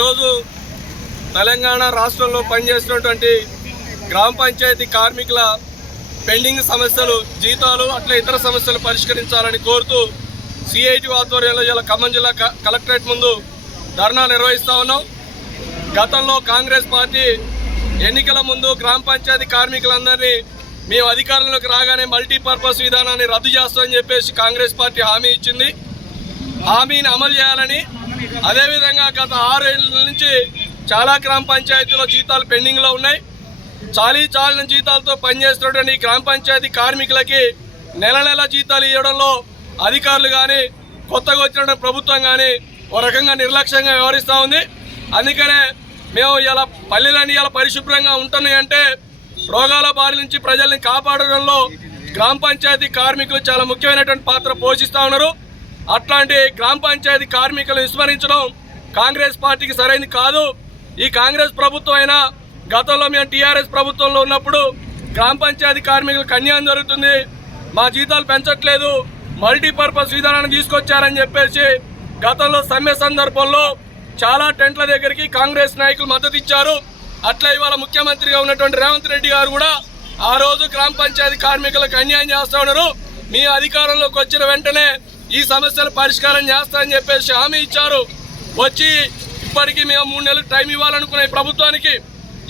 ఈరోజు తెలంగాణ రాష్ట్రంలో పనిచేస్తున్నటువంటి గ్రామ పంచాయతీ కార్మికుల పెండింగ్ సమస్యలు, జీతాలు అట్లా ఇతర సమస్యలు పరిష్కరించాలని కోరుతూ సిఐటి ఆధ్వర్యంలో ఇలా ఖమ్మం జిల్లా కలెక్టరేట్ ముందు ధర్నా నిర్వహిస్తూ ఉన్నాం. గతంలో కాంగ్రెస్ పార్టీ ఎన్నికల ముందు గ్రామ పంచాయతీ కార్మికులందరినీ మేము అధికారంలోకి రాగానే మల్టీపర్పస్ విధానాన్ని రద్దు చేస్తామని చెప్పేసి కాంగ్రెస్ పార్టీ హామీ ఇచ్చింది. హామీని అమలు చేయాలని, అదేవిధంగా గత 6 ఏళ్ల నుంచి చాలా గ్రామ పంచాయతీలో జీతాలు పెండింగ్లో ఉన్నాయి. చాలీన జీతాలతో పనిచేస్తున్నటువంటి గ్రామ పంచాయతీ కార్మికులకి నెల జీతాలు ఇవ్వడంలో అధికారులు కానీ కొత్తగా వచ్చిన ప్రభుత్వం కానీ ఒక రకంగా నిర్లక్ష్యంగా వ్యవహరిస్తూ ఉంది. అందుకనే మేము ఇలా పల్లెలన్నీ ఇలా పరిశుభ్రంగా ఉంటున్నాయంటే రోగాల బారి నుంచి ప్రజల్ని కాపాడడంలో గ్రామ పంచాయతీ కార్మికులు చాలా ముఖ్యమైనటువంటి పాత్ర పోషిస్తూ ఉన్నారు. అట్లాంటి గ్రామ పంచాయతీ కార్మికులను విస్మరించడం కాంగ్రెస్ పార్టీకి సరైనది కాదు. ఈ కాంగ్రెస్ ప్రభుత్వం అయినా గతంలో మేము టీఆర్ఎస్ ప్రభుత్వంలో ఉన్నప్పుడు గ్రామ పంచాయతీ కార్మికులకు అన్యాయం జరుగుతుంది, మా జీతాలు పెంచట్లేదు, మల్టీపర్పస్ విధానాన్ని తీసుకొచ్చారని చెప్పేసి గతంలో సమ్మె సందర్భంలో చాలా టెంట్ల దగ్గరికి కాంగ్రెస్ నాయకులు మద్దతు ఇచ్చారు. అట్లా ఇవాళ ముఖ్యమంత్రిగా ఉన్నటువంటి రేవంత్ రెడ్డి గారు కూడా ఆ రోజు గ్రామ పంచాయతీ కార్మికులకు అన్యాయం చేస్తూ ఉన్నారు. మీ అధికారంలోకి వచ్చిన వెంటనే ఈ సమస్యలు పరిష్కారం చేస్తామని చెప్పేసి హామీ ఇచ్చారు. వచ్చి ఇప్పటికీ మేము 3 నెలలు టైం ఇవ్వాలనుకునే ప్రభుత్వానికి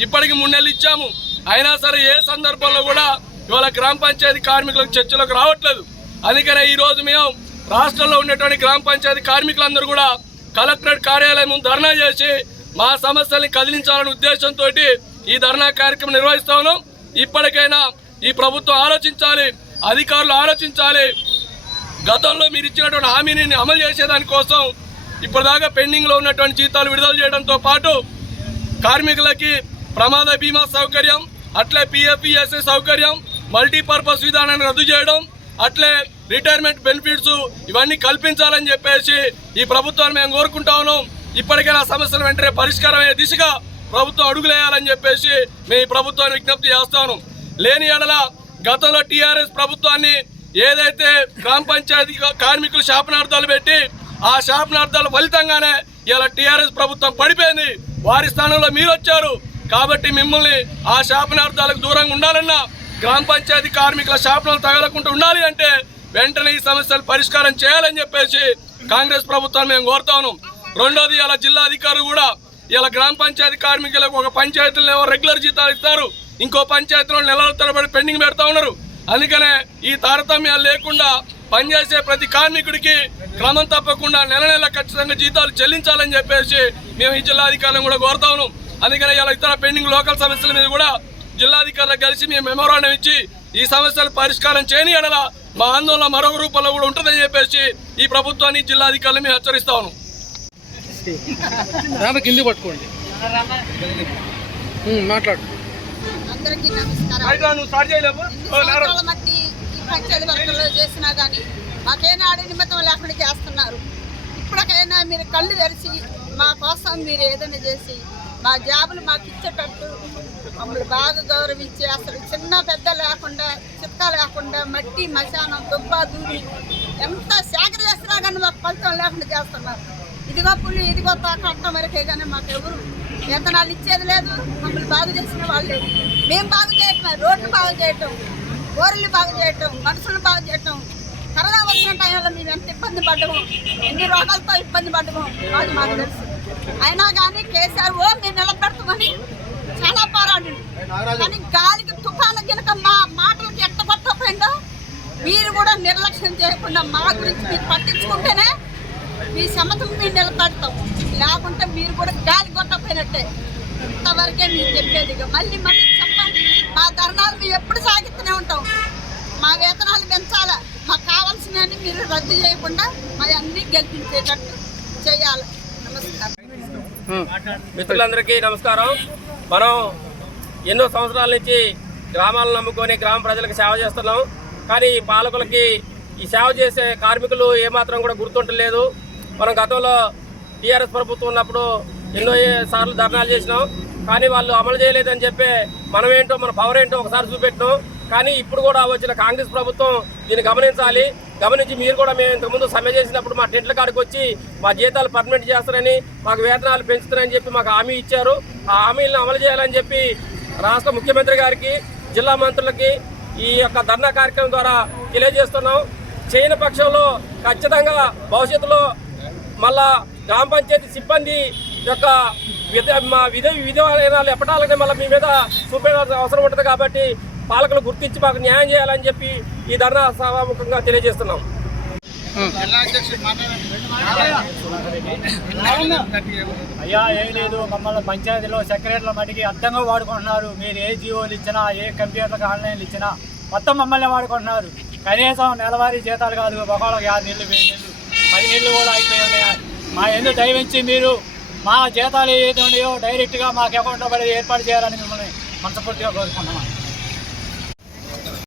ఇప్పటికి 3 నెలలు ఇచ్చాము. అయినా సరే ఏ సందర్భంలో కూడా ఇవాళ గ్రామ పంచాయతీ కార్మికులకు చర్చలకు రావట్లేదు. అందుకనే ఈరోజు మేము రాష్ట్రంలో ఉన్నటువంటి గ్రామ పంచాయతీ కార్మికులందరూ కూడా కలెక్టరేట్ కార్యాలయం ధర్నా చేసి మా సమస్యల్ని కదిలించాలనే ఉద్దేశంతో ఈ ధర్నా కార్యక్రమం నిర్వహిస్తా ఉన్నాం. ఇప్పటికైనా ఈ ప్రభుత్వం ఆలోచించాలి, అధికారులు ఆలోచించాలి. గతంలో మీరు ఇచ్చినటువంటి హామీని అమలు చేసేదానికోసం ఇప్పటిదాకా పెండింగ్లో ఉన్నటువంటి జీతాలు విడుదల చేయడంతో పాటు కార్మికులకి ప్రమాద బీమా సౌకర్యం, అట్లే పిఎఫ్ఈఎస్ఏ సౌకర్యం, మల్టీపర్పస్ విధానాన్ని రద్దు చేయడం, అట్లే రిటైర్మెంట్ బెనిఫిట్స్ ఇవన్నీ కల్పించాలని చెప్పేసి ఈ ప్రభుత్వాన్ని మేము కోరుకుంటా ఉన్నాం. ఇప్పటికైనా సమస్యలు వెంటనే పరిష్కారం అయ్యే దిశగా ప్రభుత్వం అడుగులేయాలని చెప్పేసి మేము ఈ ప్రభుత్వాన్ని విజ్ఞప్తి చేస్తాను. లేని ఎడల గతంలో టీఆర్ఎస్ ప్రభుత్వాన్ని ఏదైతే గ్రామ పంచాయతీ కార్మికులు శాపనార్థాలు పెట్టి ఆ శాపనార్థాల ఫలితంగానే ఇలా టీఆర్ఎస్ ప్రభుత్వం పడిపోయింది. వారి స్థానంలో మీరు వచ్చారు కాబట్టి మిమ్మల్ని ఆ శాపనార్థాలకు దూరంగా ఉండాలన్నా, గ్రామ పంచాయతీ కార్మికుల శాపనాలు తగలకుండా ఉండాలి అంటే వెంటనే ఈ సమస్యలు పరిష్కారం చేయాలని చెప్పేసి కాంగ్రెస్ ప్రభుత్వాన్ని మేము కోరుతాను. రెండోది, ఇలా జిల్లా అధికారులు కూడా ఇలా గ్రామ పంచాయతీ కార్మికులకు ఒక పంచాయతీలో రెగ్యులర్ జీతాలు ఇస్తారు, ఇంకో పంచాయతీలో నెలల తరబడి పెండింగ్ పెడతా ఉన్నారు. అందుకనే ఈ తారతమ్యాలు లేకుండా పనిచేసే ప్రతి కార్మికుడికి క్రమం తప్పకుండా నెల ఖచ్చితంగా జీతాలు చెల్లించాలని చెప్పేసి మేము ఈ జిల్లాధికారులను కూడా కోరుతా ఉన్నాం. అందుకనే ఇలా ఇతర పెండింగ్ లోకల్ సమస్యల మీద కూడా జిల్లాధికారులకు కలిసి మేము మెమోరాండం ఇచ్చి ఈ సమస్యలు పరిష్కారం చేయని ఎడల మా ఆందోళన మరొక రూపంలో కూడా ఉంటుందని చెప్పేసి ఈ ప్రభుత్వాన్ని జిల్లాధికారులు మేము హెచ్చరిస్తా ఉన్నాం. పట్టుకోండి, మాట్లాడు. అందరికీ నమస్కారం. పంచాయతీ వర్గంలో చేసినా కానీ మాకేనాడు నిమిత్తం లేకుండా చేస్తున్నారు. ఇప్పటికైనా మీరు కళ్ళు తెరిచి మా కోసం మీరు ఏదైనా చేసి మా జాబులు మాకు ఇచ్చేటట్టు మమ్మల్ని బాగా గౌరవించి అసలు చిన్న పెద్ద లేకుండా చిత్త లేకుండా మట్టి మశానం దుబ్బ దూరి ఎంత సేకర చేసినా కానీ మాకు ఫలితం లేకుండా చేస్తున్నారు. ఇదిగో పులి ఇదిగో కట్ట వరకే కానీ మాకు ఎవరు వేతనాలు ఇచ్చేది లేదు. మమ్మల్ని బాగు చేసిన వాళ్ళు మేము బాగు చేయటం, రోడ్లు బాగు చేయటం, ఊరలు బాగు చేయటం, మనుషులు బాగు చేయటం. కరోనా వచ్చిన టైంలో మేము ఎంత ఇబ్బంది పడ్డాము, ఎన్ని రోగాలతో ఇబ్బంది పడ్డాము మాకు తెలుసు. అయినా కానీ కేసీఆర్ మేము నిలబెడతామని చాలా పోరాడింది. కానీ గాలికి తుఫాను గినక మా మాటలకి ఎట్ట పట్టకపోయిందో మీరు కూడా నిర్లక్ష్యం చేయకుండా మా గురించి మీరు పట్టించుకుంటేనే మీ సమతం మీరు నిలబెడతాం, లేకుంటే మీరు కూడా గాలి కొట్టకపోయినట్టే. ఇంతవరకే మీరు చెప్పేది. మళ్ళీ చెప్పండి, మా ధర్నాలు మేము ఎప్పుడు సాగిస్తూనే ఉంటాం. మా వేతనాలు పెంచాలా, మాకు కావాల్సినవన్నీ మీరు రద్దు చేయకుండా మా అన్నీ గెలిపించేటట్టు చేయాలి. నమస్కారం. మిత్రులందరికీ నమస్కారం. మనం ఎన్నో సంవత్సరాల నుంచి గ్రామాలను నమ్ముకొని గ్రామ ప్రజలకు సేవ చేస్తున్నాం. కానీ ఈ పాలకులకి ఈ సేవ చేసే కార్మికులు ఏమాత్రం కూడా గుర్తుంటలేదు. మనం గతంలో టీఆర్ఎస్ ప్రభుత్వం ఉన్నప్పుడు ఎన్నో సార్లు ధర్నాలు చేసినాం, కానీ వాళ్ళు అమలు చేయలేదని చెప్పి మనం ఏంటో మన పవర్ ఏంటో ఒకసారి చూపెట్టాం. కానీ ఇప్పుడు కూడా వచ్చిన కాంగ్రెస్ ప్రభుత్వం దీన్ని గమనించాలి. గమనించి మీరు కూడా మేము ఇంతకుముందు సమ్మె చేసినప్పుడు మా టెంట్ల కాడికి వచ్చి మా జీతాలు పర్మనెంట్ చేస్తారని, మాకు వేతనాలు పెంచుతారని చెప్పి మాకు హామీ ఇచ్చారు. ఆ హామీలను అమలు చేయాలని చెప్పి రాష్ట్ర ముఖ్యమంత్రి గారికి, జిల్లా మంత్రులకి ఈ యొక్క ధర్నా కార్యక్రమం ద్వారా తెలియజేస్తున్నాం. చేయని పక్షంలో ఖచ్చితంగా భవిష్యత్తులో మళ్ళా గ్రామ పంచాయతీ సిబ్బంది యొక్క విధానాలు ఎప్పటాలనే మళ్ళీ మీ మీద చూపించాల్సిన అవసరం ఉంటుంది. కాబట్టి పాలకులు గుర్తించి మాకు న్యాయం చేయాలని చెప్పి ఈ ధర్నా సభాముఖంగా తెలియజేస్తున్నాం. అయ్యా ఏం లేదు, మమ్మల్ని పంచాయతీలో సెక్రటరీల మటుకి అర్థంగా వాడుకుంటున్నారు. మీరు ఏ జీవోలు ఇచ్చినా, ఏ కంప్యూటర్లకు ఆన్లైన్లు ఇచ్చినా మొత్తం మమ్మల్ని వాడుకుంటున్నారు. కనీసం నెలవారీ జీతాలు కాదు, ఒకళ్ళకి 6 నెలలు 7 నెలలు 10 నెలలు కూడా అయిపోయి ఉన్నాయి. మా ఎందుకు దయవించి మీరు మా జీతాలు ఏదైతే ఉన్నాయో డైరెక్ట్గా మాకు అకౌంట్లో పడి ఏర్పాటు చేయాలని మిమ్మల్ని మనస్ఫూర్తిగా కోరుకుంటున్నాం.